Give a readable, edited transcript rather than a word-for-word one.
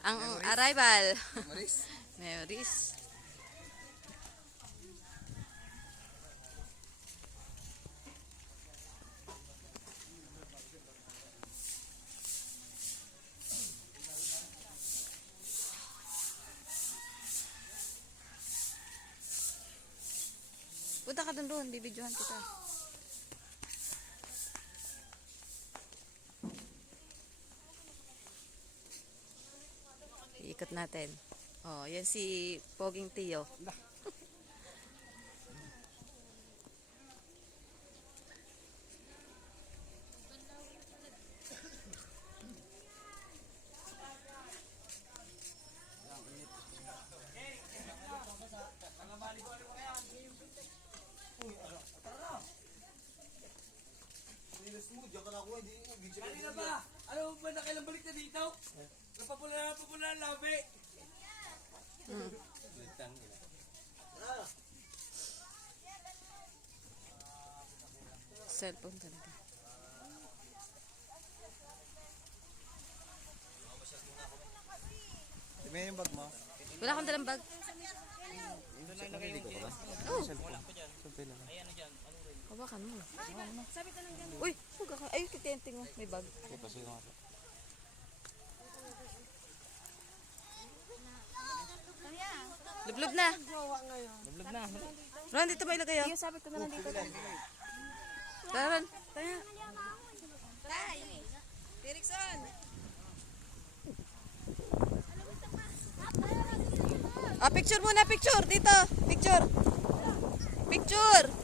Ang arrival. Maris. Memories. Punta ka doon, bibidyohan kita. Iikot natin. Oh, yan si Poging Tio. Kanina ba? Ano ba nakailang balik na dito? Napapula ang labi. Cellphone talaga. May yung bag mo? Wala akong dalang bag. Nandito ka ba? Oh, Sabi lang. hawakan mo. Uy, huwag ka. Ay, kitente mo. May bag. Okay, pasig nga po. Lublob na. Nablog na. Ron, dito ba ilagay oh? Sabi ko na lang dito. Tara, Ron. Taya. Erickson. Ah, picture muna, picture. Dito. Picture. Picture.